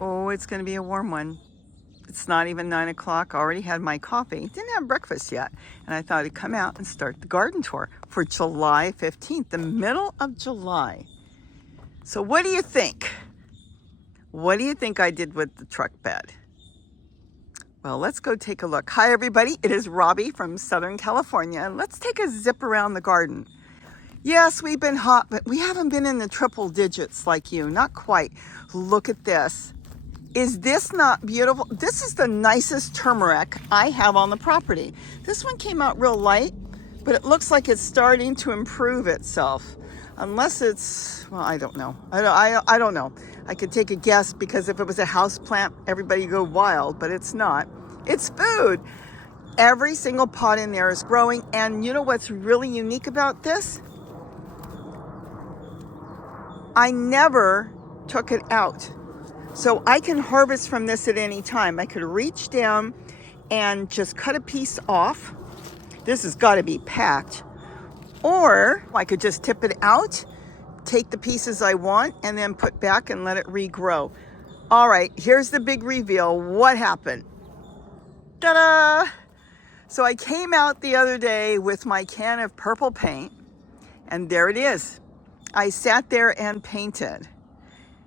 Oh, it's going to be a warm one. It's not even 9 o'clock. I already had my coffee. Didn't have breakfast yet. And I thought I'd come out and start the garden tour for July 15th, the middle of July. So what do you think? What do you think I did with the truck bed? Well, let's go take a look. Hi, everybody. It is Robbie from Southern California. Let's take a zip around the garden. Yes, we've been hot, but we haven't been in the triple digits like you. Not quite. Look at this. Is this not beautiful? This is the nicest turmeric I have on the property. This one came out real light, but it looks like it's starting to improve itself. Unless it's, well, I don't know. I don't know. I could take a guess because if it was a house plant, everybody would go wild, but it's not. It's food. Every single pot in there is growing. And you know what's really unique about this? I never took it out. So I can harvest from this at any time. I could reach down and just cut a piece off. This has got to be packed. Or I could just tip it out, take the pieces I want, and then put back and let it regrow. All right, here's the big reveal. What happened? Ta-da! So I came out the other day with my can of purple paint, and there it is. I sat there and painted.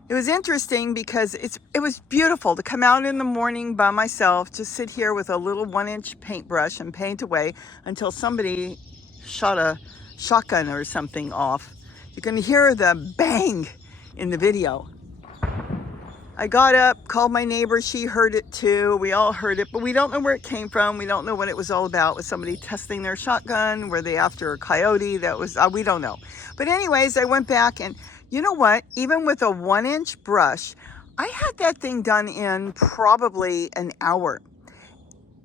It was interesting because it was beautiful to come out in the morning by myself, just sit here with a little 1-inch paintbrush and paint away until somebody shot a shotgun or something off. You can hear the bang in the video. I got up, called my neighbor. She heard it too. We all heard it, but we don't know where it came from. We don't know what it was all about. Was somebody testing their shotgun? Were they after a coyote? That was, we don't know. But anyways, I went back and you know what? Even with a 1-inch brush, I had that thing done in probably an hour.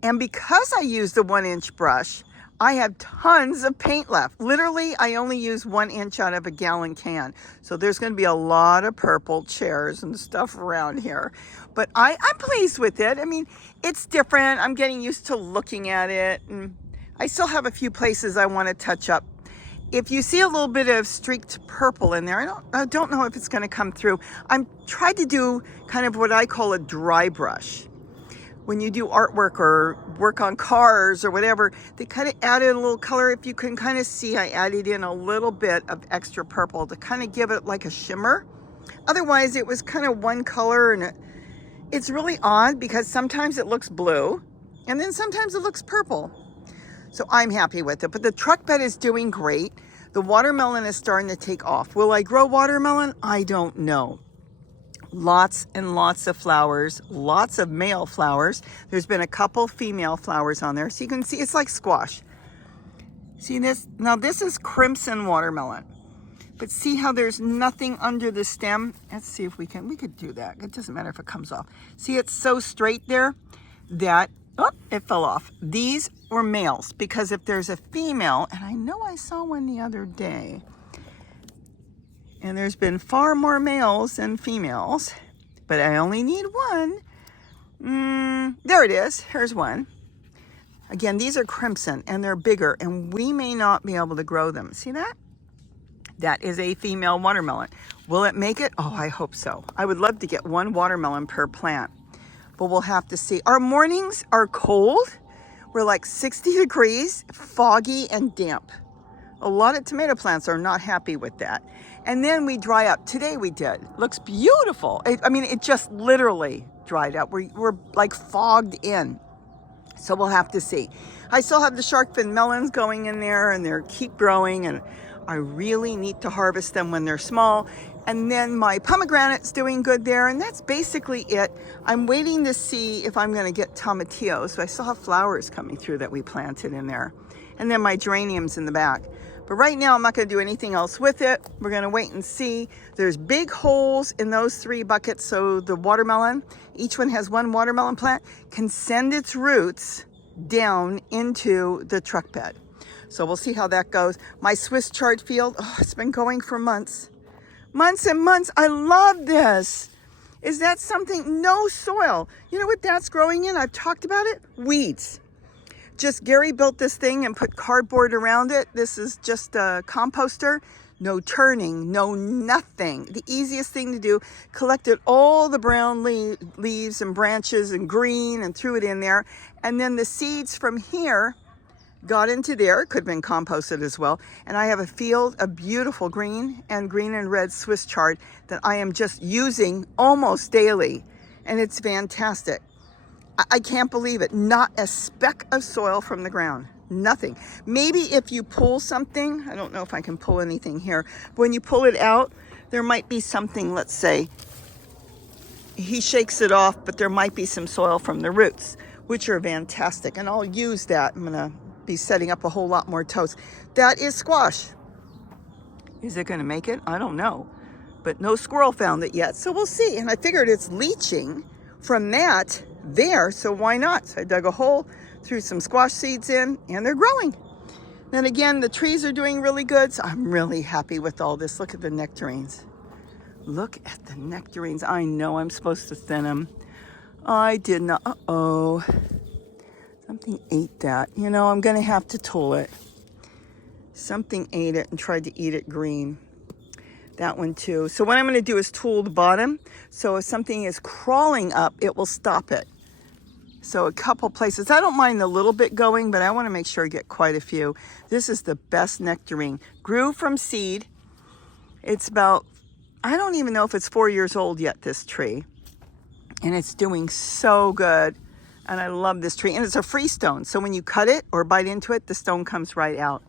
And because I used the 1-inch brush, I have tons of paint left. Literally, I only use 1 inch out of a gallon can. So there's going to be a lot of purple chairs and stuff around here. But I'm pleased with it. I mean, it's different. I'm getting used to looking at it. And I still have a few places I want to touch up. If you see a little bit of streaked purple in there, I don't know if it's going to come through. I'm trying to do kind of what I call a dry brush. When you do artwork or work on cars or whatever, they kind of added a little color. If you can kind of see, I added in a little bit of extra purple to kind of give it like a shimmer. Otherwise, it was kind of one color, and it's really odd because sometimes it looks blue and then sometimes it looks purple. So I'm happy with it, but the truck bed is doing great. The watermelon is starting to take off. Will I grow watermelon? I don't know. Lots and lots of flowers, lots of male flowers. There's been a couple female flowers on there. So you can see it's like squash. See this? Now this is crimson watermelon. But see how there's nothing under the stem? Let's see if we could do that. It doesn't matter if it comes off. See, it's so straight there that, oh, it fell off. These were males because if there's a female, and I know I saw one the other day, and there's been far more males than females, but I only need one. There it is. Here's one. Again, these are crimson and they're bigger, and we may not be able to grow them. See that? That is a female watermelon. Will it make it? Oh, I hope so. I would love to get one watermelon per plant, but we'll have to see. Our mornings are cold. We're like 60 degrees, foggy and damp. A lot of tomato plants are not happy with that. And then we dry up. Today we did. Looks beautiful. I mean, it just literally dried up. We're like fogged in. So we'll have to see. I still have the shark fin melons going in there, and they keep growing, and I really need to harvest them when they're small. And then my pomegranate's doing good there, and that's basically it. I'm waiting to see if I'm going to get tomatillos. So I still have flowers coming through that we planted in there. And then my geraniums in the back. But right now, I'm not going to do anything else with it. We're going to wait and see. There's big holes in those 3 buckets. So the watermelon, each one has one watermelon plant, can send its roots down into the truck bed. So we'll see how that goes. My Swiss chard field, oh, it's been going for months. Months and months. I love this. Is that something? No soil. You know what that's growing in? I've talked about it. Weeds. Just Gary built this thing and put cardboard around it. This is just a composter. no turning, no nothing. The easiest thing to do, collected all the brown leaves and branches and green and threw it in there. And then the seeds from here got into there. It could have been composted as well. And I have a field of beautiful green and red Swiss chard that I am just using almost daily. And it's fantastic. I can't believe it. Not a speck of soil from the ground. Nothing. Maybe if you pull something, I don't know if I can pull anything here, but when you pull it out, there might be something, let's say, he shakes it off, but there might be some soil from the roots, which are fantastic. And I'll use that. I'm gonna be setting up a whole lot more totes. That is squash. Is it gonna make it? I don't know, but no squirrel found it yet, so we'll see. And I figured it's leaching from that there, so why not? So I dug a hole, threw some squash seeds in, and they're growing. Then again, the trees are doing really good, so I'm really happy with all this. Look at the nectarines. Look at the nectarines. I know I'm supposed to thin them. I did not. Uh-oh. Something ate that. You know, I'm going to have to tool it. Something ate it and tried to eat it green. That one too. So what I'm going to do is tool the bottom. So if something is crawling up, it will stop it. So a couple places. I don't mind the little bit going, but I want to make sure I get quite a few. This is the best nectarine. Grew from seed. It's about, I don't even know if it's 4 years old yet, this tree. And it's doing so good. And I love this tree. And it's a free stone. So when you cut it or bite into it, the stone comes right out.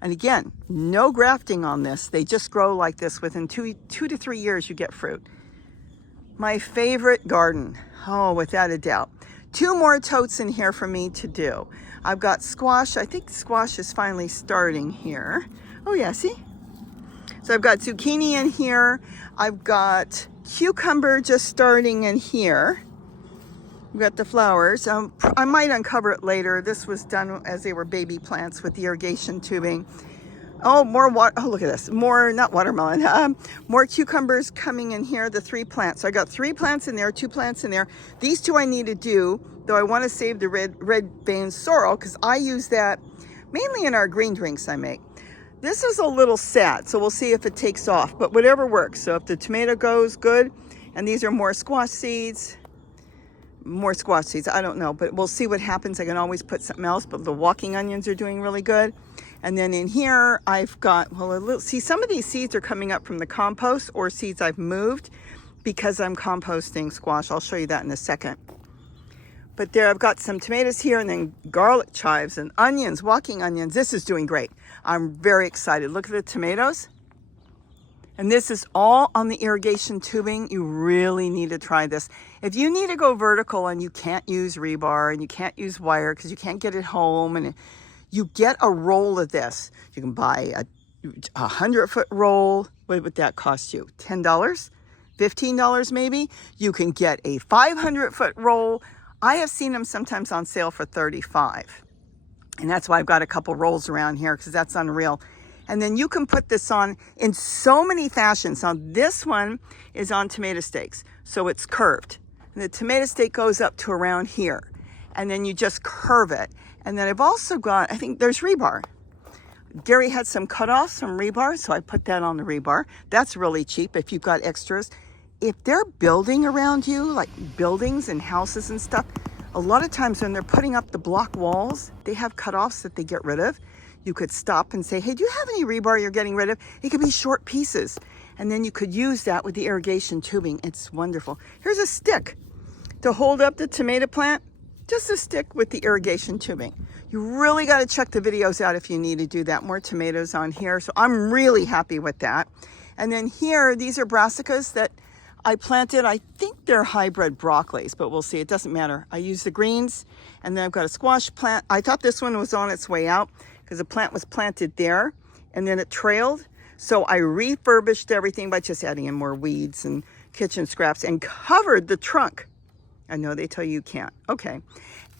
And again, no grafting on this. They just grow like this. Within two to 3 years, you get fruit. My favorite garden. Oh, without a doubt. 2 more totes in here for me to do. I've got squash. I think squash is finally starting here. Oh yeah, see? So I've got zucchini in here. I've got cucumber just starting in here. We've got the flowers. I might uncover it later. This was done as they were baby plants with the irrigation tubing. Oh, more water. Oh, look at this. More, not watermelon. More cucumbers coming in here, the 3 plants. So I got 3 plants in there, 2 plants in there. These 2 I need to do, though I want to save the red vein sorrel because I use that mainly in our green drinks I make. This is a little sad, so we'll see if it takes off, but whatever works. So if the tomato goes good, and these are more squash seeds, I don't know, but we'll see what happens. I can always put something else, but the walking onions are doing really good. And then in here, I've got, well, see, some of these seeds are coming up from the compost or seeds I've moved because I'm composting squash. I'll show you that in a second. But there, I've got some tomatoes here and then garlic chives and onions, walking onions. This is doing great. I'm very excited. Look at the tomatoes. And this is all on the irrigation tubing. You really need to try this. If you need to go vertical and you can't use rebar and you can't use wire because you can't get it home, and you get a roll of this. You can buy a 100-foot roll. What would that cost you? $10? $15 maybe? You can get a 500-foot roll. I have seen them sometimes on sale for $35. And that's why I've got a couple rolls around here because that's unreal. And then you can put this on in so many fashions. Now this one is on tomato stakes, so it's curved. And the tomato stake goes up to around here. And then you just curve it. And then I've also got, I think there's rebar. Gary had some cutoffs, some rebar, so I put that on the rebar. That's really cheap if you've got extras. If they're building around you, like buildings and houses and stuff, a lot of times when they're putting up the block walls, they have cutoffs that they get rid of. You could stop and say, hey, do you have any rebar you're getting rid of? It could be short pieces. And then you could use that with the irrigation tubing. It's wonderful. Here's a stick to hold up the tomato plant. Just a stick with the irrigation tubing. You really got to check the videos out if you need to do that. More tomatoes on here. So I'm really happy with that. And then here, these are brassicas that I planted. I think they're hybrid broccolis, but we'll see. It doesn't matter. I use the greens. And then I've got a squash plant. I thought this one was on its way out because the plant was planted there and then it trailed. So I refurbished everything by just adding in more weeds and kitchen scraps and covered the trunk. I know they tell you can't. Okay.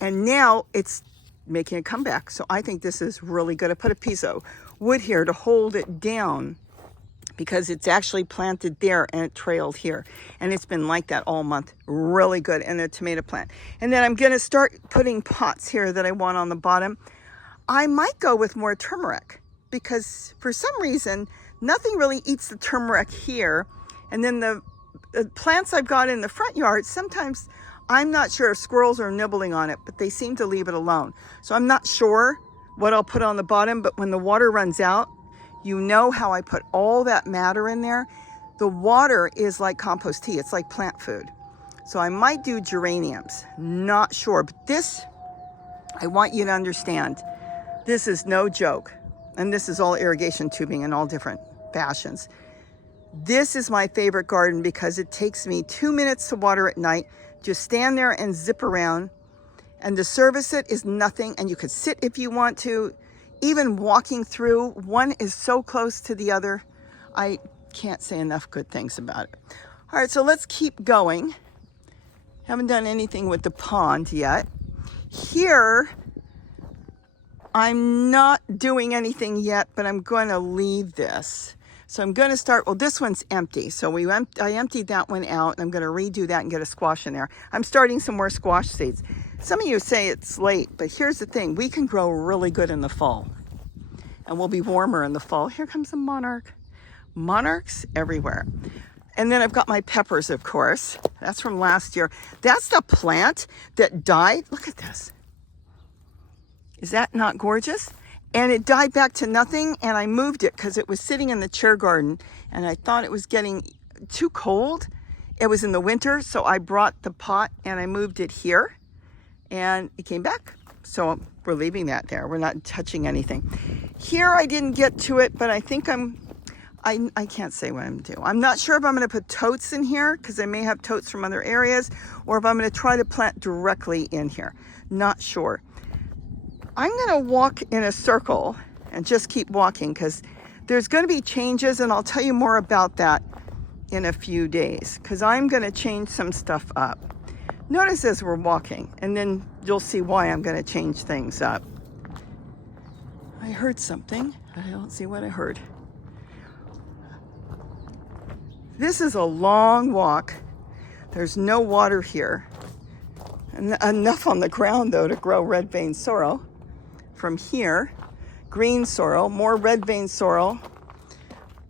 And now it's making a comeback. So I think this is really good. I put a piece of wood here to hold it down because it's actually planted there and it trailed here. And it's been like that all month. Really good. And a tomato plant. And then I'm going to start putting pots here that I want on the bottom. I might go with more turmeric because for some reason, Nothing really eats the turmeric here. And then the plants I've got in the front yard, sometimes I'm not sure if squirrels are nibbling on it, but they seem to leave it alone. So I'm not sure what I'll put on the bottom, but when the water runs out, you know how I put all that matter in there. The water is like compost tea. It's like plant food. So I might do geraniums, not sure. But this, I want you to understand, this is no joke. And this is all irrigation tubing in all different fashions. This is my favorite garden because it takes me 2 minutes to water at night. Just stand there and zip around. And to service it is nothing. And you could sit if you want to. Even walking through, one is so close to the other. I can't say enough good things about it. All right, so let's keep going. Haven't done anything with the pond yet. Here, I'm not doing anything yet, but I'm going to leave this. So I'm going to start, well, this one's empty. So I emptied that one out, and I'm going to redo that and get a squash in there. I'm starting some more squash seeds. Some of you say it's late, but here's the thing. We can grow really good in the fall, and we'll be warmer in the fall. Here comes a monarch. Monarchs everywhere. And then I've got my peppers, of course. That's from last year. That's the plant that died. Look at this. Is that not gorgeous? And it died back to nothing, and I moved it because it was sitting in the chair garden, and I thought it was getting too cold. It was in the winter, so I brought the pot and I moved it here, and it came back. So we're leaving that there. We're not touching anything. Here I didn't get to it, but I think I can't say what I'm doing. I'm not sure if I'm going to put totes in here because I may have totes from other areas, or if I'm going to try to plant directly in here. Not sure. I'm going to walk in a circle and just keep walking because there's going to be changes, and I'll tell you more about that in a few days because I'm going to change some stuff up. Notice as we're walking, and then you'll see why I'm going to change things up. I heard something, but I don't see what I heard. This is a long walk. There's no water here. Enough on the ground, though, to grow red vein sorrel. From here, green sorrel, more red vein sorrel.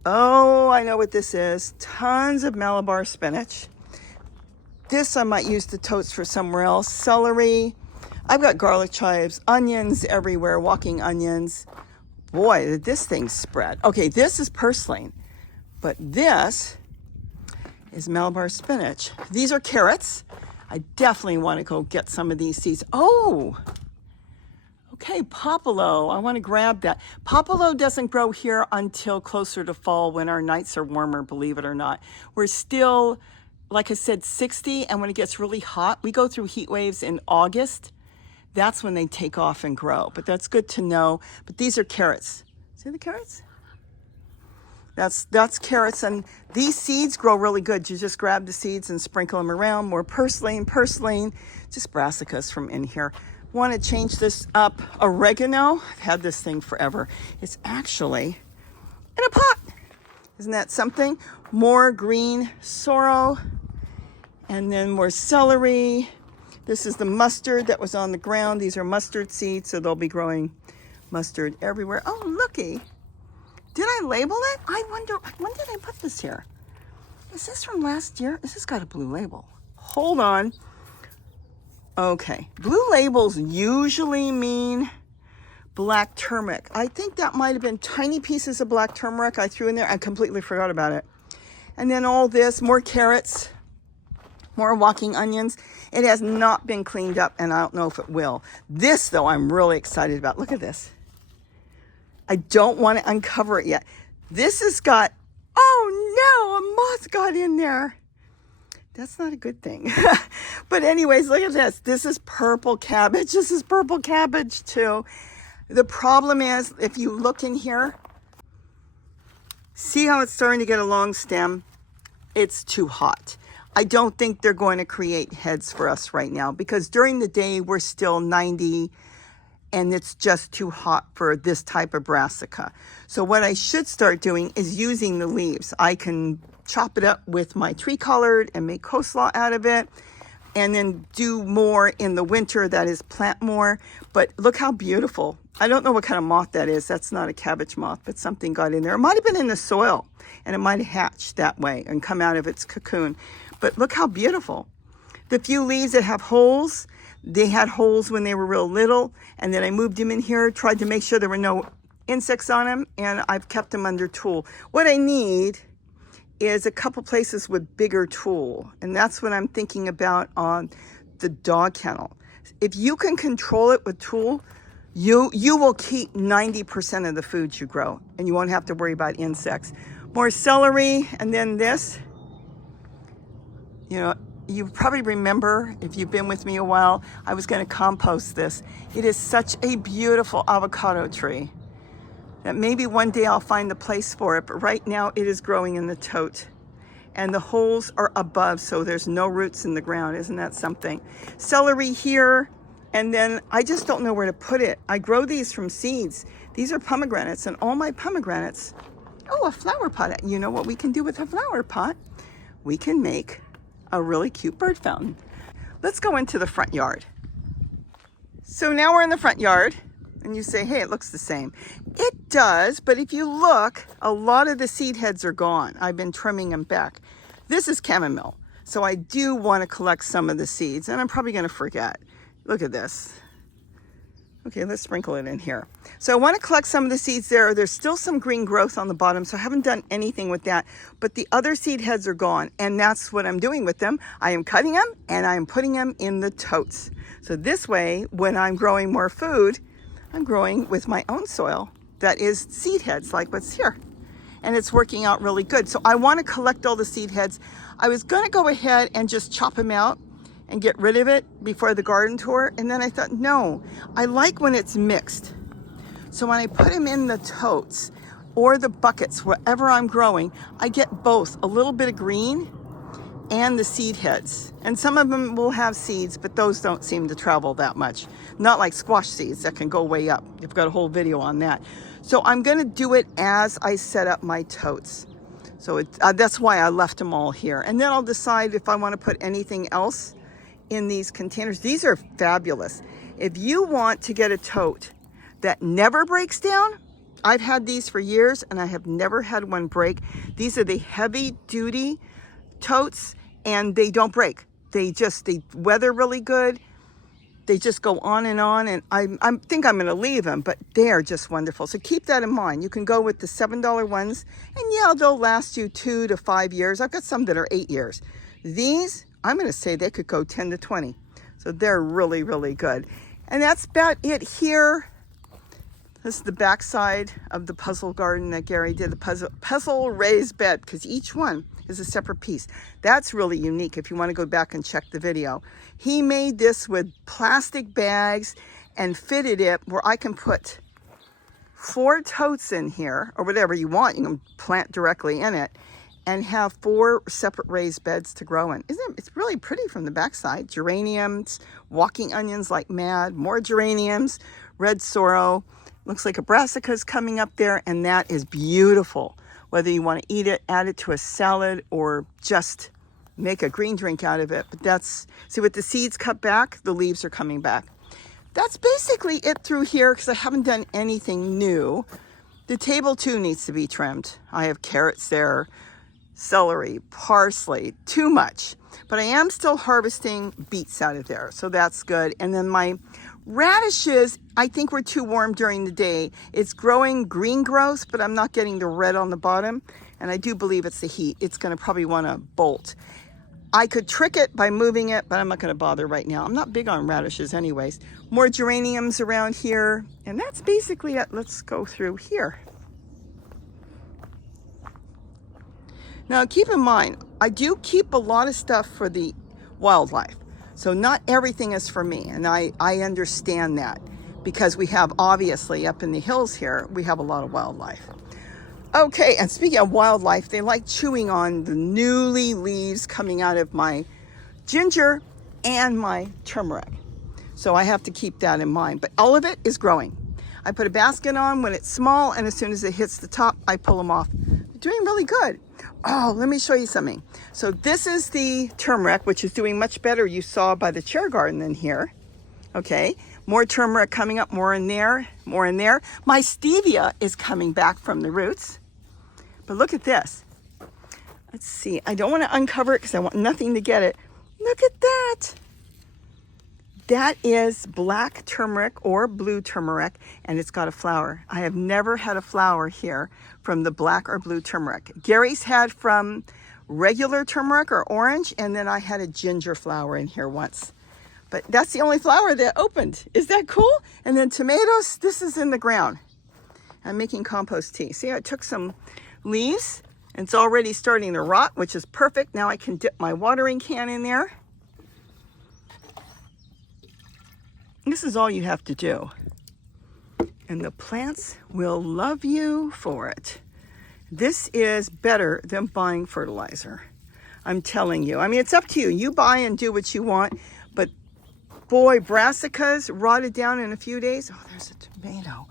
Oh, I know what this is. Tons of Malabar spinach. This I might use the totes for somewhere else. Celery. I've got garlic chives, onions everywhere, walking onions. Boy, did this thing spread. Okay, this is purslane, but this is Malabar spinach. These are carrots. I definitely want to go get some of these seeds. Oh, okay, popolo. I want to grab that. Popolo doesn't grow here until closer to fall when our nights are warmer, believe it or not. We're still, like I said, 60, and when it gets really hot, we go through heat waves in August. That's when they take off and grow, but that's good to know. But these are carrots. See the carrots? That's carrots, and these seeds grow really good. You just grab the seeds and sprinkle them around. More purslane, just brassicas from in here. Want to change this up. Oregano, I've had this thing forever. It's actually in a pot. Isn't that something? More green sorrel, and then more celery. This is the mustard that was on the ground. These are mustard seeds, so they'll be growing mustard everywhere. Oh, looky. Did I label it? I wonder, when did I put this here? Is this from last year? This has got a blue label. Hold on. Okay, blue labels usually mean black turmeric. I think that might have been tiny pieces of black turmeric I threw in there. I completely forgot about it. And then all this, more carrots, more walking onions. It has not been cleaned up, and I don't know if it will. This, though, I'm really excited about. Look at this. I don't want to uncover it yet. This has got, oh no, a moth got in there. That's not a good thing. But anyways, look at this. This is purple cabbage. This is purple cabbage too. The problem is, if you look in here, see how it's starting to get a long stem? It's too hot. I don't think they're going to create heads for us right now because during the day we're still 90 and it's just too hot for this type of brassica. So what I should start doing is using the leaves. I can chop it up with my tree collard and make coleslaw out of it. and then do more in the winter, that is plant more. But look how beautiful. I don't know what kind of moth that is. That's not a cabbage moth, but something got in there. It might have been in the soil, and it might have hatched that way and come out of its cocoon. But look how beautiful. The few leaves that have holes, they had holes when they were real little, and then I moved them in here, tried to make sure there were no insects on them, and I've kept them under tool. What I need is a couple places with bigger tool, and that's what I'm thinking about on the dog kennel. If you can control it with tool, you will keep 90% of the food you grow, and you won't have to worry about insects. More celery, and then this. You know, you probably remember, if you've been with me a while, I was going to compost this. It is such a beautiful avocado tree that maybe one day I'll find the place for it, but right now it is growing in the tote. And the holes are above, so there's no roots in the ground. Isn't that something? Celery here, and then I just don't know where to put it. I grow these from seeds. These are pomegranates, and all my pomegranates, oh, a flower pot. You know what we can do with a flower pot? We can make a really cute bird fountain. Let's go into the front yard. So now we're in the front yard, and you say, hey, it looks the same. It does, but if you look, a lot of the seed heads are gone. I've been trimming them back. This is chamomile, so I do want to collect some of the seeds, and I'm probably going to forget. Look at this. Okay, let's sprinkle it in here. So I want to collect some of the seeds there. There's still some green growth on the bottom, so I haven't done anything with that. But the other seed heads are gone, and that's what I'm doing with them. I am cutting them, and I am putting them in the totes. So this way, when I'm growing more food, I'm growing with my own soil that is seed heads, like what's here. And it's working out really good. So I want to collect all the seed heads. I was going to go ahead and just chop them out and get rid of it before the garden tour. And then I thought, no, I like when it's mixed. So when I put them in the totes or the buckets, wherever I'm growing, I get both a little bit of green and the seed heads. And some of them will have seeds, but those don't seem to travel that much. Not like squash seeds that can go way up. You've got a whole video on that. So I'm going to do it as I set up my totes. So that's why I left them all here. And then I'll decide if I want to put anything else in these containers. These are fabulous. If you want to get a tote that never breaks down, I've had these for years and I have never had one break. These are the heavy duty totes, and they don't break. They weather really good. They just go on, and I think I'm going to leave them, but they are just wonderful. So keep that in mind. You can go with the $7 ones, and yeah, they'll last you 2 to 5 years. I've got some that are 8 years. These, I'm going to say they could go 10 to 20. So they're really, really good. And that's about it here. This is the backside of the puzzle garden that Gary did, the puzzle raised bed, because each one is a separate piece. That's really unique if you want to go back and check the video. He made this with plastic bags and fitted it where I can put 4 totes in here, or whatever you want. You can plant directly in it and have 4 separate raised beds to grow in. It's really pretty from the backside. Geraniums, walking onions like mad, more geraniums, red sorrel. Looks like a Brassicas coming up there, and that is beautiful. Whether you want to eat it, add it to a salad, or just make a green drink out of it. But that's, see, with the seeds cut back, the leaves are coming back. That's basically it through here, because I haven't done anything new. The table too needs to be trimmed. I have carrots there, celery, parsley, too much. But I am still harvesting beets out of there, so that's good. And then my radishes, I think were too warm during the day. It's growing green growth, but I'm not getting the red on the bottom. And I do believe it's the heat. It's going to probably want to bolt. I could trick it by moving it, but I'm not going to bother right now. I'm not big on radishes anyways. More geraniums around here. And that's basically it. Let's go through here. Now keep in mind, I do keep a lot of stuff for the wildlife. So not everything is for me, and I understand that, because we have, obviously, up in the hills here, we have a lot of wildlife. Okay, and speaking of wildlife, they like chewing on the newly leaves coming out of my ginger and my turmeric. So I have to keep that in mind, but all of it is growing. I put a basket on when it's small, and as soon as it hits the top, I pull them off. They're doing really good. Oh, let me show you something. So this is the turmeric, which is doing much better. You saw by the chair garden in here. Okay, more turmeric coming up, more in there, more in there. My stevia is coming back from the roots. But look at this. Let's see. I don't want to uncover it because I want nothing to get it. Look at that. That is black turmeric or blue turmeric, and it's got a flower. I have never had a flower here from the black or blue turmeric. Gary's had from regular turmeric or orange, and then I had a ginger flower in here once. But that's the only flower that opened. Is that cool? And then tomatoes, this is in the ground. I'm making compost tea. See, I took some leaves, and it's already starting to rot, which is perfect. Now I can dip my watering can in there. This is all you have to do. And the plants will love you for it. This is better than buying fertilizer. I'm telling you. I mean, it's up to you. You buy and do what you want, but boy, brassicas rotted down in a few days. Oh, there's a tomato.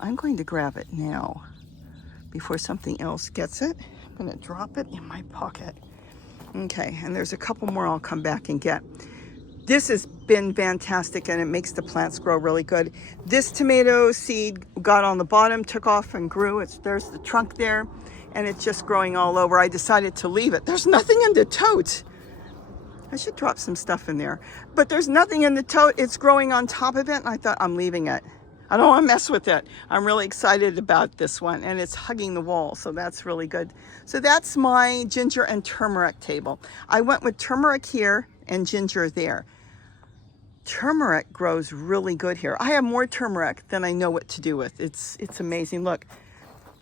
I'm going to grab it now before something else gets it. I'm going to drop it in my pocket. Okay, and there's a couple more I'll come back and get. This has been fantastic, and it makes the plants grow really good. This tomato seed got on the bottom, took off and grew. There's the trunk there, and it's just growing all over. I decided to leave it. There's nothing in the tote. I should drop some stuff in there. But there's nothing in the tote. It's growing on top of it, and I thought, I'm leaving it. I don't want to mess with it. I'm really excited about this one, and it's hugging the wall, so that's really good. So that's my ginger and turmeric table. I went with turmeric here and ginger there. Turmeric grows really good here. I have more turmeric than I know what to do with. It's amazing. Look,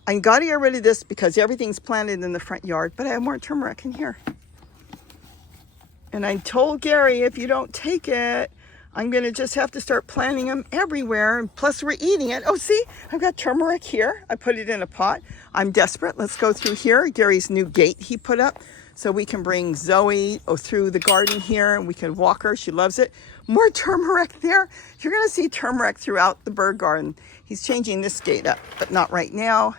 I got to get rid of this because everything's planted in the front yard, but I have more turmeric in here. And I told Gary, if you don't take it, I'm going to just have to start planting them everywhere. And plus we're eating it. Oh, see, I've got turmeric here. I put it in a pot. I'm desperate. Let's go through here. Gary's new gate he put up so we can bring Zoe through the garden here and we can walk her. She loves it. More turmeric there. You're going to see turmeric throughout the bird garden. He's changing this gate up, but not right now.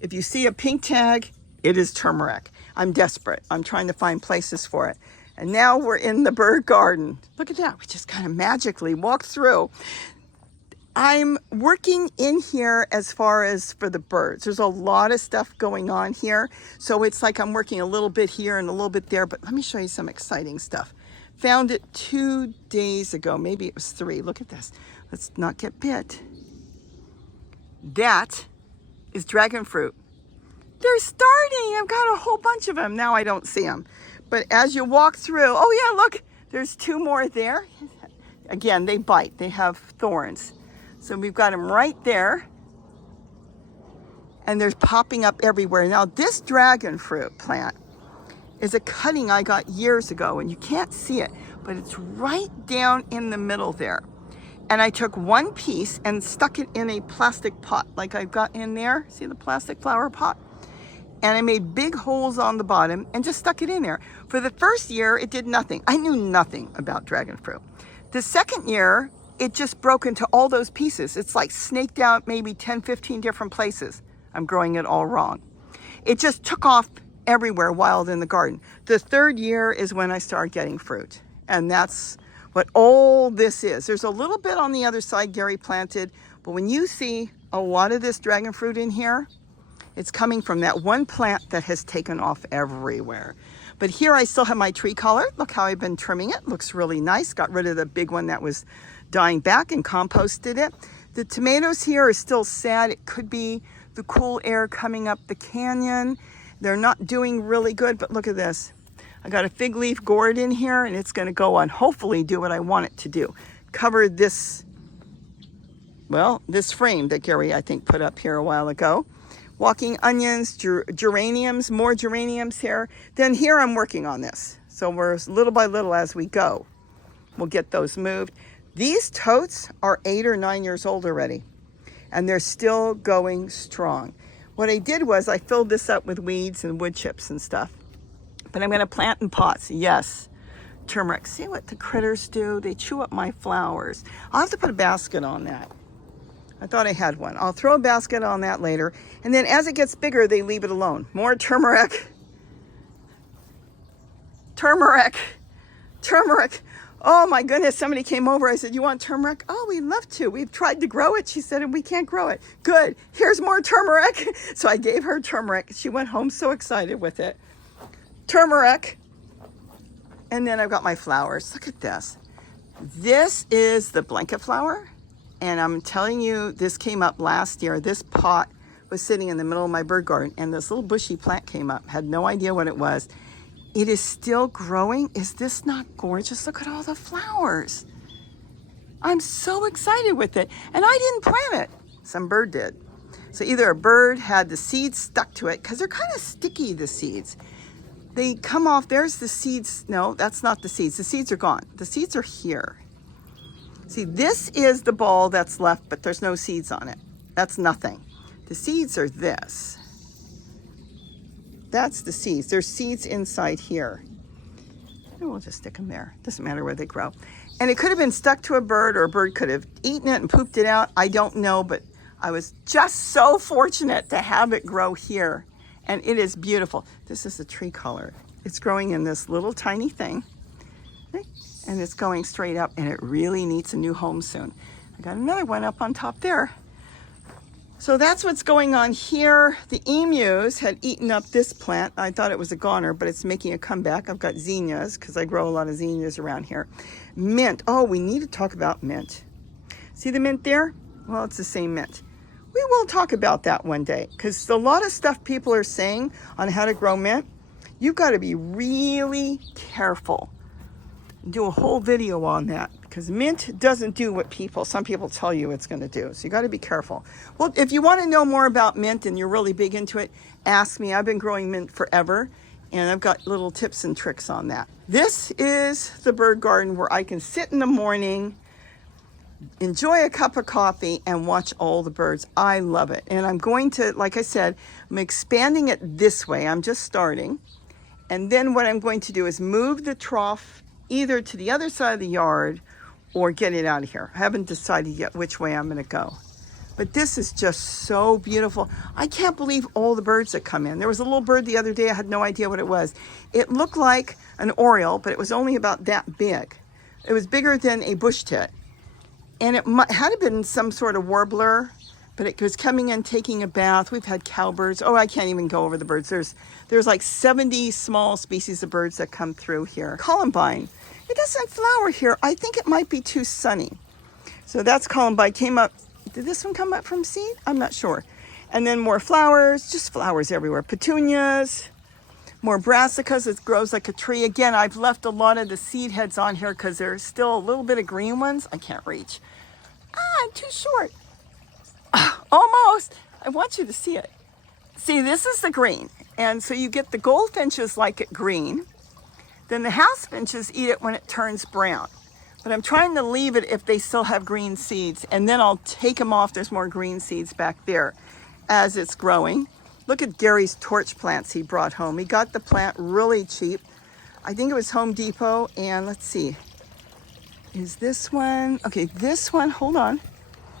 If you see a pink tag, it is turmeric. I'm desperate. I'm trying to find places for it. And now we're in the bird garden. Look at that. We just kind of magically walked through. I'm working in here as far as for the birds. There's a lot of stuff going on here. So it's like I'm working a little bit here and a little bit there. But let me show you some exciting stuff. Found it 2 days ago. Maybe it was 3. Look at this. Let's not get bit. That is dragon fruit. They're starting. I've got a whole bunch of them. Now I don't see them. But as you walk through, oh yeah, look, there's 2 more there. Again, they bite. They have thorns. So we've got them right there. And they're popping up everywhere. Now this dragon fruit plant is a cutting I got years ago, and you can't see it, but it's right down in the middle there. And I took one piece and stuck it in a plastic pot like I've got in there. See the plastic flower pot? And I made big holes on the bottom and just stuck it in there. For the first year, it did nothing. I knew nothing about dragon fruit. The second year, it just broke into all those pieces. It's like snaked out maybe 10, 15 different places. I'm growing it all wrong. It just took off everywhere wild in the garden. The third year is when I started getting fruit. And that's what all this is. There's a little bit on the other side Gary planted, but when you see a lot of this dragon fruit in here, it's coming from that one plant that has taken off everywhere. But here I still have my tree collard. Look how I've been trimming it. Looks really nice. Got rid of the big one that was dying back and composted it. The tomatoes here are still sad. It could be the cool air coming up the canyon. They're not doing really good, but look at this. I got a fig leaf gourd in here, and it's going to go on, hopefully do what I want it to do. Cover this, well, this frame that Gary, I think, put up here a while ago. Walking onions, geraniums, more geraniums here. Then here I'm working on this. So we're little by little as we go. We'll get those moved. These totes are 8 or 9 years old already, and they're still going strong. What I did was I filled this up with weeds and wood chips and stuff. But I'm going to plant in pots. Yes, turmeric. See what the critters do? They chew up my flowers. I'll have to put a basket on that. I thought I had one. I'll throw a basket on that later. And then as it gets bigger, they leave it alone. More turmeric. Turmeric. Turmeric. Oh my goodness, somebody came over. I said, you want turmeric? Oh, we'd love to. We've tried to grow it. She said, and we can't grow it. Good. Here's more turmeric. So I gave her turmeric. She went home so excited with it. Turmeric. And then I've got my flowers. Look at this. This is the blanket flower. And I'm telling you, this came up last year. This pot was sitting in the middle of my bird garden, and this little bushy plant came up. Had no idea what it was. It is still growing. Is this not gorgeous? Look at all the flowers. I'm so excited with it. And I didn't plant it. Some bird did. So either a bird had the seeds stuck to it, because they're kind of sticky, the seeds. They come off. There's the seeds. No, that's not the seeds. The seeds are gone. The seeds are here. See, this is the ball that's left, but there's no seeds on it. That's nothing. The seeds are this. That's the seeds. There's seeds inside here. And we'll just stick them there. Doesn't matter where they grow. And it could have been stuck to a bird, or a bird could have eaten it and pooped it out. I don't know, but I was just so fortunate to have it grow here. And it is beautiful. This is the tree collard. It's growing in this little tiny thing. And it's going straight up, and it really needs a new home soon. I got another one up on top there. So that's what's going on here. The emus had eaten up this plant. I thought it was a goner, but it's making a comeback. I've got zinnias, because I grow a lot of zinnias around here. Mint. Oh, we need to talk about mint. See the mint there? Well, it's the same mint. We will talk about that one day, because a lot of stuff people are saying on how to grow mint, you've got to be really careful. Do a whole video on that, because mint doesn't do what some people tell you it's going to do. So you got to be careful. Well, if you want to know more about mint and you're really big into it, ask me. I've been growing mint forever, and I've got little tips and tricks on that. This is the bird garden where I can sit in the morning, enjoy a cup of coffee, and watch all the birds. I love it. And I'm going to, like I said, I'm expanding it this way. I'm just starting. And then what I'm going to do is move the trough either to the other side of the yard or get it out of here. I haven't decided yet which way I'm going to go. But this is just so beautiful. I can't believe all the birds that come in. There was a little bird the other day. I had no idea what it was. It looked like an oriole, but it was only about that big. It was bigger than a bush tit. And it had been some sort of warbler, but it was coming in, taking a bath. We've had cowbirds. Oh, I can't even go over the birds. There's like 70 small species of birds that come through here. Columbine. It doesn't flower here. I think it might be too sunny. So that's columbine. Came up. Did this one come up from seed? I'm not sure. And then more flowers, just flowers everywhere. Petunias, more brassicas. It grows like a tree. Again, I've left a lot of the seed heads on here because there's still a little bit of green ones. I can't reach. I'm too short. Almost. I want you to see it. See, this is the green. And so you get the goldfinches like it green. Then the house finches eat it when it turns brown. But I'm trying to leave it if they still have green seeds. And then I'll take them off. There's more green seeds back there as it's growing. Look at Gary's torch plants he brought home. He got the plant really cheap. I think it was Home Depot. And let's see. Is this one? Okay, this one, hold on.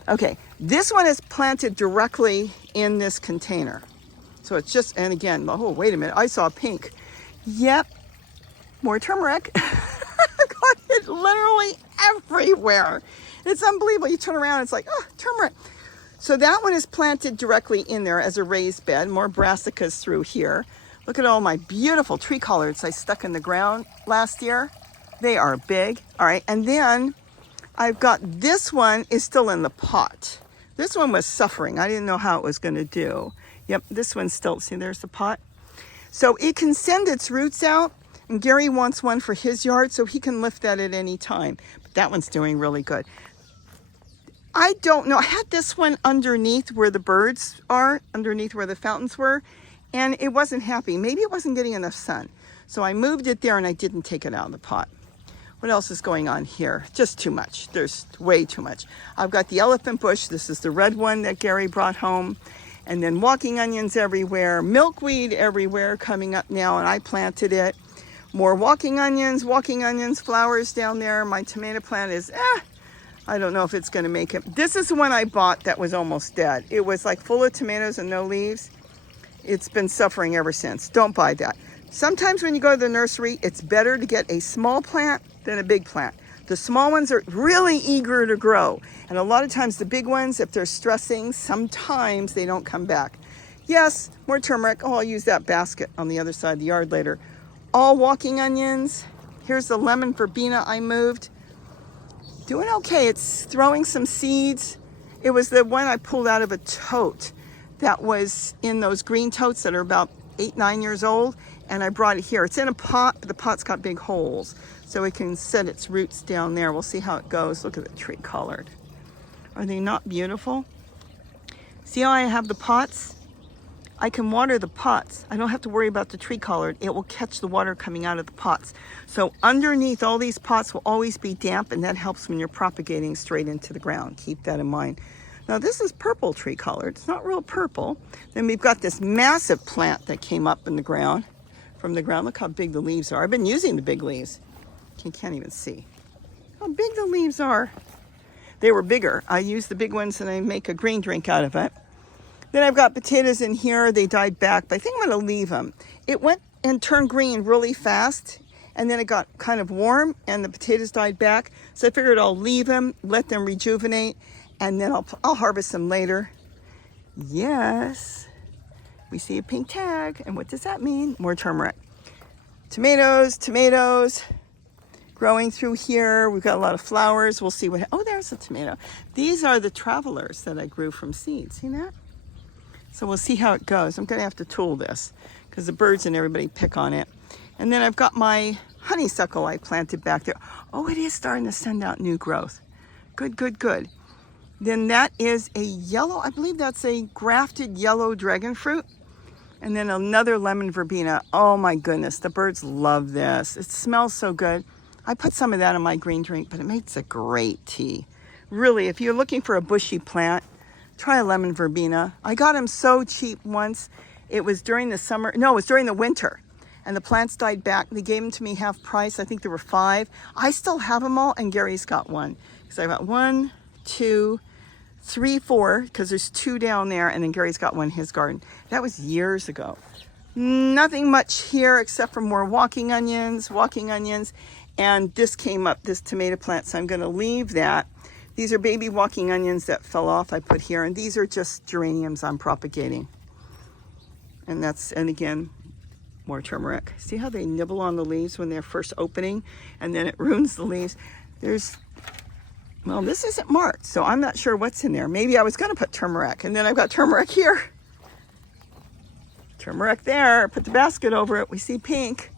Okay, this one is planted directly in this container. So it's just, and again, oh, wait a minute. I saw pink. Yep, more turmeric. Got it literally everywhere. It's unbelievable. You turn around, it's like, oh, turmeric. So that one is planted directly in there as a raised bed. More brassicas through here. Look at all my beautiful tree collards I stuck in the ground last year. They are big. All right, and then I've got this one is still in the pot. This one was suffering. I didn't know how it was going to do. Yep, this one's still, see, there's the pot. So it can send its roots out, and Gary wants one for his yard, so he can lift that at any time. But that one's doing really good. I don't know. I had this one underneath where the birds are, underneath where the fountains were, and it wasn't happy. Maybe it wasn't getting enough sun. So I moved it there, and I didn't take it out of the pot. What else is going on here? Just too much. There's way too much. I've got the elephant bush. This is the red one that Gary brought home. And then walking onions everywhere, milkweed everywhere coming up now, and I planted it. More walking onions, flowers down there. My tomato plant is, I don't know if it's going to make it. This is the one I bought that was almost dead. It was like full of tomatoes and no leaves. It's been suffering ever since. Don't buy that. Sometimes when you go to the nursery, it's better to get a small plant than a big plant. The small ones are really eager to grow. And a lot of times the big ones, if they're stressing, sometimes they don't come back. Yes, more turmeric. Oh, I'll use that basket on the other side of the yard later. All walking onions. Here's the lemon verbena I moved. Doing okay. It's throwing some seeds. It was the one I pulled out of a tote that was in those green totes that are about 8-9 years old, and I brought it here. It's in a pot, but the pot's got big holes, so it can set its roots down there. We'll see how it goes. Look at the tree collard. Are they not beautiful? See how I have the pots? I can water the pots. I don't have to worry about the tree collard. It will catch the water coming out of the pots. So underneath all these pots will always be damp, and that helps when you're propagating straight into the ground. Keep that in mind. Now this is purple tree collard. It's not real purple. Then we've got this massive plant that came up in the ground, from the ground. Look how big the leaves are. I've been using the big leaves. You can't even see how big the leaves are. They were bigger. I use the big ones and I make a green drink out of it. Then I've got potatoes in here. They died back, but I think I'm going to leave them. It went and turned green really fast, and then it got kind of warm, and the potatoes died back. So I figured I'll leave them, let them rejuvenate, and then I'll harvest them later. Yes, we see a pink tag, and what does that mean? More turmeric. Tomatoes, tomatoes. Growing through here. We've got a lot of flowers. We'll see what, oh, there's a tomato. These are the travelers that I grew from seed. See that? So we'll see how it goes. I'm going to have to tool this because the birds and everybody pick on it. And then I've got my honeysuckle I planted back there. Oh, it is starting to send out new growth. Good, good, good. Then that is a yellow, I believe that's a grafted yellow dragon fruit. And then another lemon verbena. Oh my goodness, the birds love this. It smells so good. I put some of that in my green drink, but it makes a great tea. Really, if you're looking for a bushy plant, try a lemon verbena. I got them so cheap once. It was during the summer. No, it was during the winter. And the plants died back. They gave them to me half price. I think there were 5. I still have them all, and Gary's got one. Because I got 1, 2, 3, 4, because there's 2 down there, and then Gary's got one in his garden. That was years ago. Nothing much here except for more walking onions. And this came up, this tomato plant, so I'm going to leave that. These are baby walking onions that fell off I put here, and these are just geraniums I'm propagating. And again, more turmeric. See how they nibble on the leaves when they're first opening, and then it ruins the leaves. Well, this isn't marked, so I'm not sure what's in there. Maybe I was going to put turmeric, and then I've got turmeric here. Turmeric there. Put the basket over it. We see pink.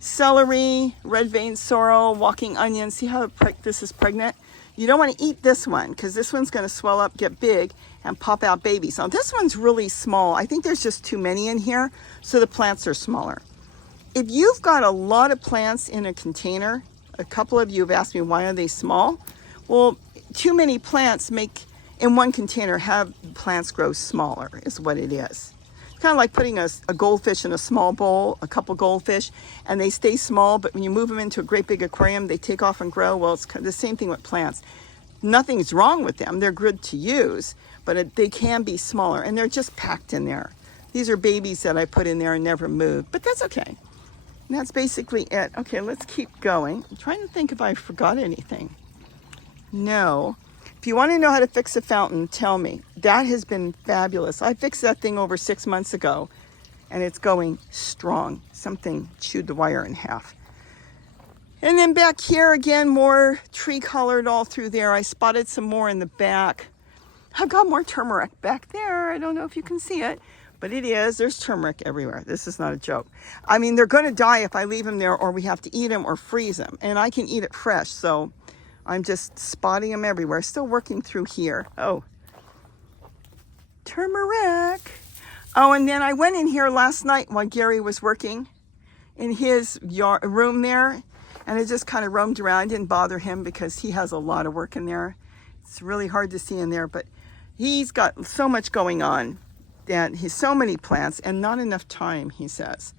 Celery, red vein sorrel, walking onion. See how this is pregnant? You don't want to eat this one because this one's going to swell up, get big, and pop out babies. Now this one's really small. I think there's just too many in here, so the plants are smaller. If you've got a lot of plants in a container, a couple of you have asked me why are they small? Well, too many plants in one container have plants grow smaller is what it is. It's kind of like putting a goldfish in a small bowl, a couple goldfish, and they stay small, but when you move them into a great big aquarium, they take off and grow. Well, it's the same thing with plants. Nothing's wrong with them. They're good to use, but they can be smaller, and they're just packed in there. These are babies that I put in there and never moved, but that's okay. And that's basically it. Okay, let's keep going. I'm trying to think if I forgot anything. No. If you want to know how to fix a fountain, tell me. That has been fabulous. I fixed that thing over 6 months ago, and it's going strong. Something chewed the wire in half. And then back here again, more tree collard all through there. I spotted some more in the back. I've got more turmeric back there. I don't know if you can see it, but it is. There's turmeric everywhere. This is not a joke. I mean, they're going to die if I leave them there, or we have to eat them or freeze them. And I can eat it fresh, so I'm just spotting them everywhere. Still working through here. Oh, turmeric. Oh, and then I went in here last night while Gary was working in his room there, and I just kind of roamed around. I didn't bother him because he has a lot of work in there. It's really hard to see in there, but he's got so much going on, that he's so many plants and not enough time, he says.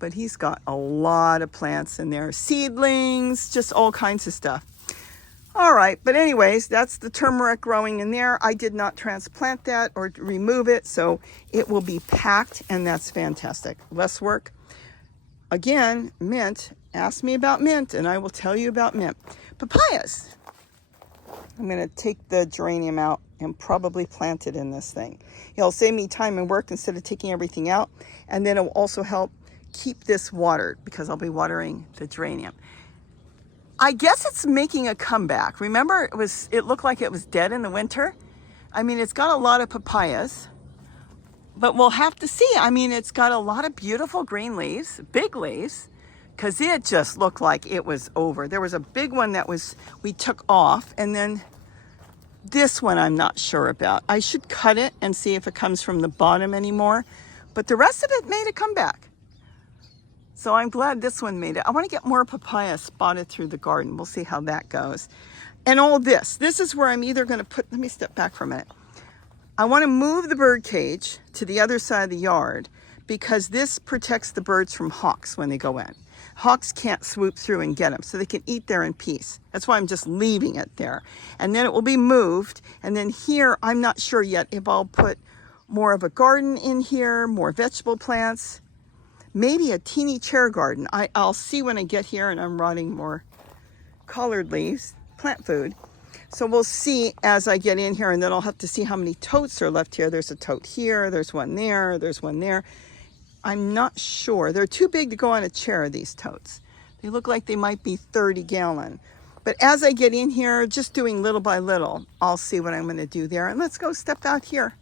But he's got a lot of plants in there. Seedlings, just all kinds of stuff. All right, but anyways, that's the turmeric growing in there. I did not transplant that or remove it, so it will be packed, and that's fantastic. Less work. Again, mint. Ask me about mint, and I will tell you about mint. Papayas. I'm going to take the geranium out and probably plant it in this thing. It'll save me time and work instead of taking everything out, and then it will also help keep this watered because I'll be watering the geranium. I guess it's making a comeback. Remember, it looked like it was dead in the winter. I mean, it's got a lot of papayas, but we'll have to see. I mean, it's got a lot of beautiful green leaves, big leaves, because it just looked like it was over. There was a big one that we took off, and then this one I'm not sure about. I should cut it and see if it comes from the bottom anymore, but the rest of it made a comeback. So I'm glad this one made it. I want to get more papaya spotted through the garden. We'll see how that goes. And all this is where I'm either going to put, let me step back for a minute. I want to move the bird cage to the other side of the yard because this protects the birds from hawks when they go in. Hawks can't swoop through and get them, so they can eat there in peace. That's why I'm just leaving it there. And then it will be moved. And then here, I'm not sure yet if I'll put more of a garden in here, more vegetable plants. Maybe a teeny chair garden. I'll see when I get here, and I'm rotting more collard leaves, plant food. So we'll see as I get in here, and then I'll have to see how many totes are left here. There's a tote here, there's one there, there's one there. I'm not sure. They're too big to go on a chair, these totes. They look like they might be 30-gallon. But as I get in here, just doing little by little, I'll see what I'm going to do there. And let's go step out here.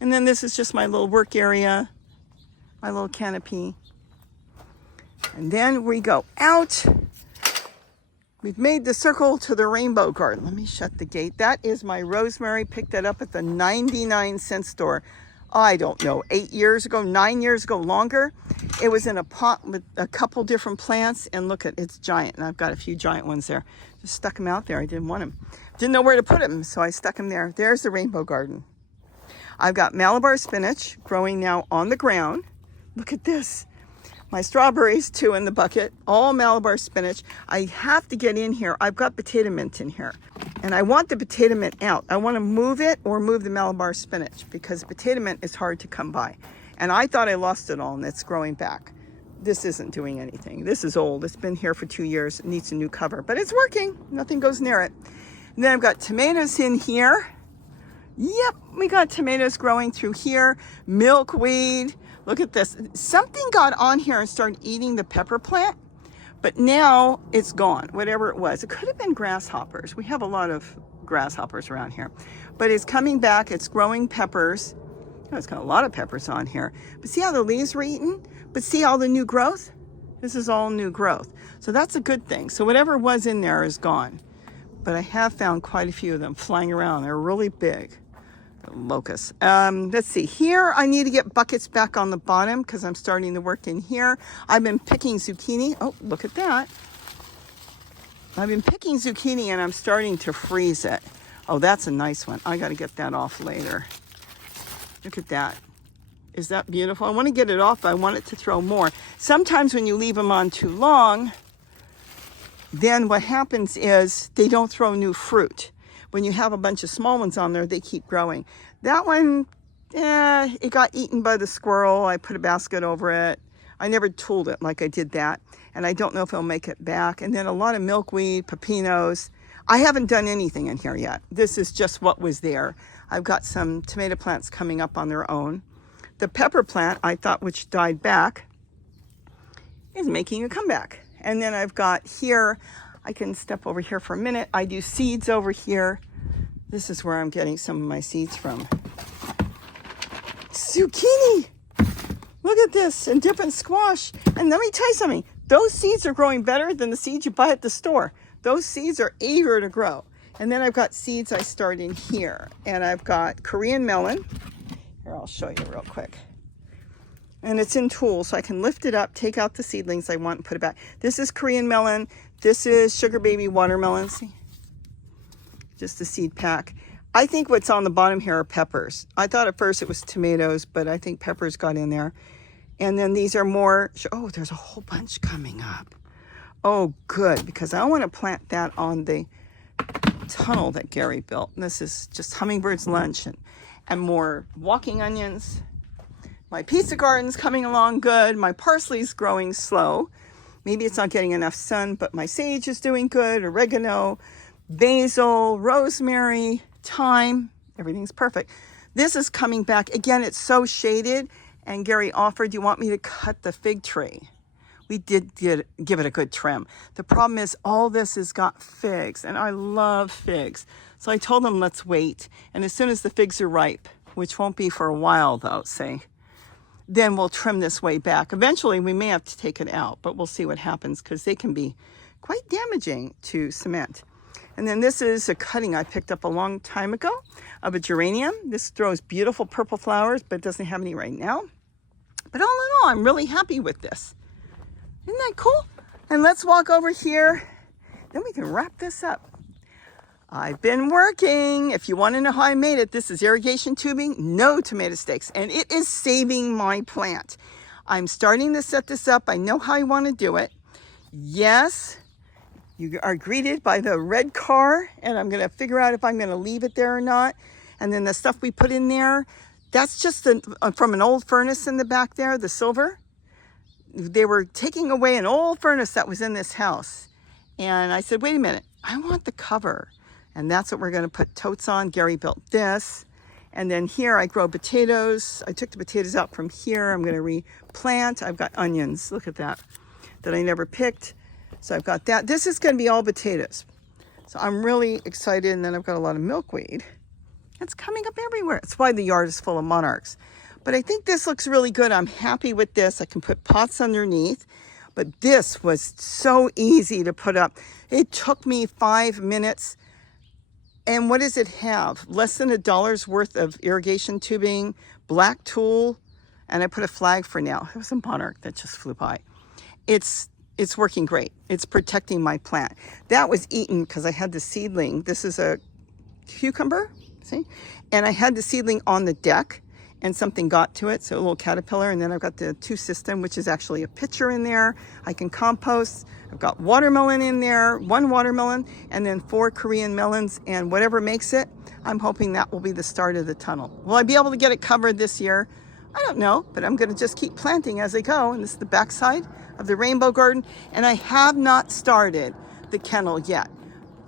And then this is just my little work area. My little canopy. And then we go out. We've made the circle to the rainbow garden. Let me shut the gate. That is my rosemary. Picked that up at the 99-cent store. I don't know, 8 years ago, 9 years ago, longer. It was in a pot with a couple different plants. And look at it's giant. And I've got a few giant ones there. Just stuck them out there. I didn't want them. Didn't know where to put them. So I stuck them there. There's the rainbow garden. I've got Malabar spinach growing now on the ground. Look at this. My strawberries, too, in the bucket. All Malabar spinach. I have to get in here. I've got potato mint in here. And I want the potato mint out. I want to move it or move the Malabar spinach because potato mint is hard to come by. And I thought I lost it all, and it's growing back. This isn't doing anything. This is old. It's been here for 2 years. It needs a new cover. But it's working. Nothing goes near it. And then I've got tomatoes in here. Yep, we got tomatoes growing through here. Milkweed. Look at this. Something got on here and started eating the pepper plant, but now it's gone, whatever it was. It could have been grasshoppers. We have a lot of grasshoppers around here, but it's coming back. It's growing peppers. Oh, it's got a lot of peppers on here, but see how the leaves were eaten? But see all the new growth? This is all new growth. So that's a good thing. So whatever was in there is gone, but I have found quite a few of them flying around. They're really big. Locusts. Let's see. Here I need to get buckets back on the bottom because I'm starting to work in here. I've been picking zucchini. Oh, look at that. I've been picking zucchini and I'm starting to freeze it. Oh, that's a nice one. I got to get that off later. Look at that. Is that beautiful? I want to get it off, but I want it to throw more. Sometimes when you leave them on too long, then what happens is they don't throw new fruit. When you have a bunch of small ones on there, they keep growing. That one, it got eaten by the squirrel. I put a basket over it. I never tooled it like I did that. And I don't know if I'll make it back. And then a lot of milkweed, pepinos. I haven't done anything in here yet. This is just what was there. I've got some tomato plants coming up on their own. The pepper plant, I thought, which died back, is making a comeback. And then I've got here, I can step over here for a minute. I do seeds over here. This is where I'm getting some of my seeds from. Zucchini! Look at this, and different squash. And let me tell you something. Those seeds are growing better than the seeds you buy at the store. Those seeds are eager to grow. And then I've got seeds I start in here. And I've got Korean melon. Here, I'll show you real quick. And it's in tools, so I can lift it up, take out the seedlings I want, and put it back. This is Korean melon. This is sugar baby watermelon. See? Just a seed pack. I think what's on the bottom here are peppers. I thought at first it was tomatoes, but I think peppers got in there. And then these are more, oh, there's a whole bunch coming up. Oh, good, because I want to plant that on the tunnel that Gary built. And this is just Hummingbirds lunch and more walking onions. My pizza garden's coming along good. My parsley's growing slow. Maybe it's not getting enough sun, but my sage is doing good. Oregano, basil, rosemary, thyme, everything's perfect. This is coming back. Again, it's so shaded, and Gary offered, you want me to cut the fig tree? We did give it a good trim. The problem is all this has got figs, and I love figs. So I told him, let's wait. And as soon as the figs are ripe, which won't be for a while though, then we'll trim this way back. Eventually we may have to take it out, but we'll see what happens because they can be quite damaging to cement. And then this is a cutting I picked up a long time ago of a geranium. This throws beautiful purple flowers, but it doesn't have any right now. But all in all, I'm really happy with this. Isn't that cool? And let's walk over here. Then we can wrap this up. I've been working. If you want to know how I made it, this is irrigation tubing, no tomato stakes, and it is saving my plant. I'm starting to set this up. I know how I want to do it. Yes, you are greeted by the red car, and I'm going to figure out if I'm going to leave it there or not. And then the stuff we put in there, that's just from an old furnace in the back there, the silver. They were taking away an old furnace that was in this house. And I said, wait a minute, I want the cover. And that's what we're going to put totes on. Gary built this. And then here I grow potatoes. I took the potatoes out from here. I'm going to replant. I've got onions. Look at that I never picked. So I've got that. This is going to be all potatoes. So I'm really excited. And then I've got a lot of milkweed. It's coming up everywhere. That's why the yard is full of monarchs. But I think this looks really good. I'm happy with this. I can put pots underneath. But this was so easy to put up. It took me 5 minutes. And what does it have? Less than $1 worth of irrigation tubing, black tulle, and I put a flag for now. It was a monarch that just flew by. It's working great. It's protecting my plant. That was eaten because I had the seedling. This is a cucumber, see? And I had the seedling on the deck, and something got to it, so a little caterpillar. And then I've got the 2 system, which is actually a pitcher in there. I can compost. I've got watermelon in there, 1 watermelon, and then 4 Korean melons, and whatever makes it, I'm hoping that will be the start of the tunnel. Will I be able to get it covered this year? I don't know, but I'm going to just keep planting as I go. And this is the backside of the rainbow garden, and I have not started the kennel yet.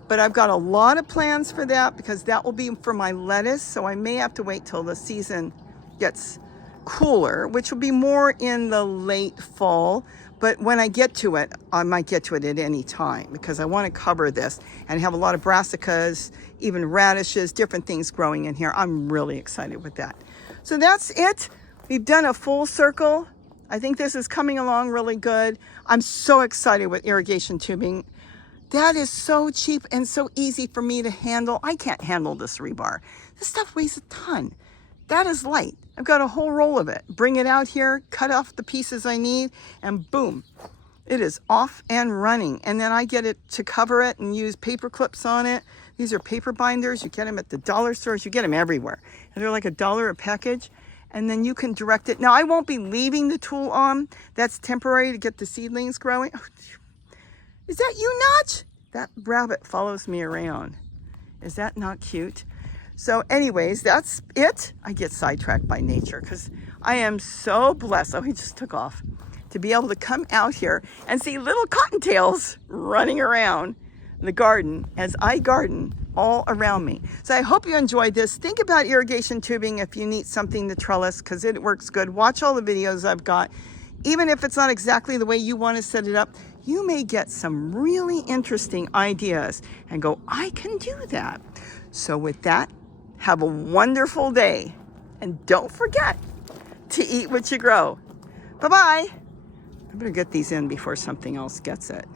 But I've got a lot of plans for that because that will be for my lettuce, so I may have to wait till the season gets cooler, which will be more in the late fall. But when I get to it, I might get to it at any time because I want to cover this and have a lot of brassicas, even radishes, different things growing in here. I'm really excited with that. So that's it. We've done a full circle. I think this is coming along really good. I'm so excited with irrigation tubing. That is so cheap and so easy for me to handle. I can't handle this rebar. This stuff weighs a ton. That is light. I've got a whole roll of it. Bring it out here, cut off the pieces I need, and boom, it is off and running. And then I get it to cover it and use paper clips on it. These are paper binders. You get them at the dollar stores. You get them everywhere. And they're like $1 a package. And then you can direct it. Now, I won't be leaving the tool on. That's temporary to get the seedlings growing. Oh, is that you, Notch? That rabbit follows me around. Is that not cute? So anyways, that's it. I get sidetracked by nature because I am so blessed. Oh, he just took off. To be able to come out here and see little cottontails running around the garden as I garden all around me. So I hope you enjoyed this. Think about irrigation tubing if you need something to trellis because it works good. Watch all the videos I've got. Even if it's not exactly the way you want to set it up, you may get some really interesting ideas and go, I can do that. So with that, have a wonderful day. And don't forget to eat what you grow. Bye-bye. I better get these in before something else gets it.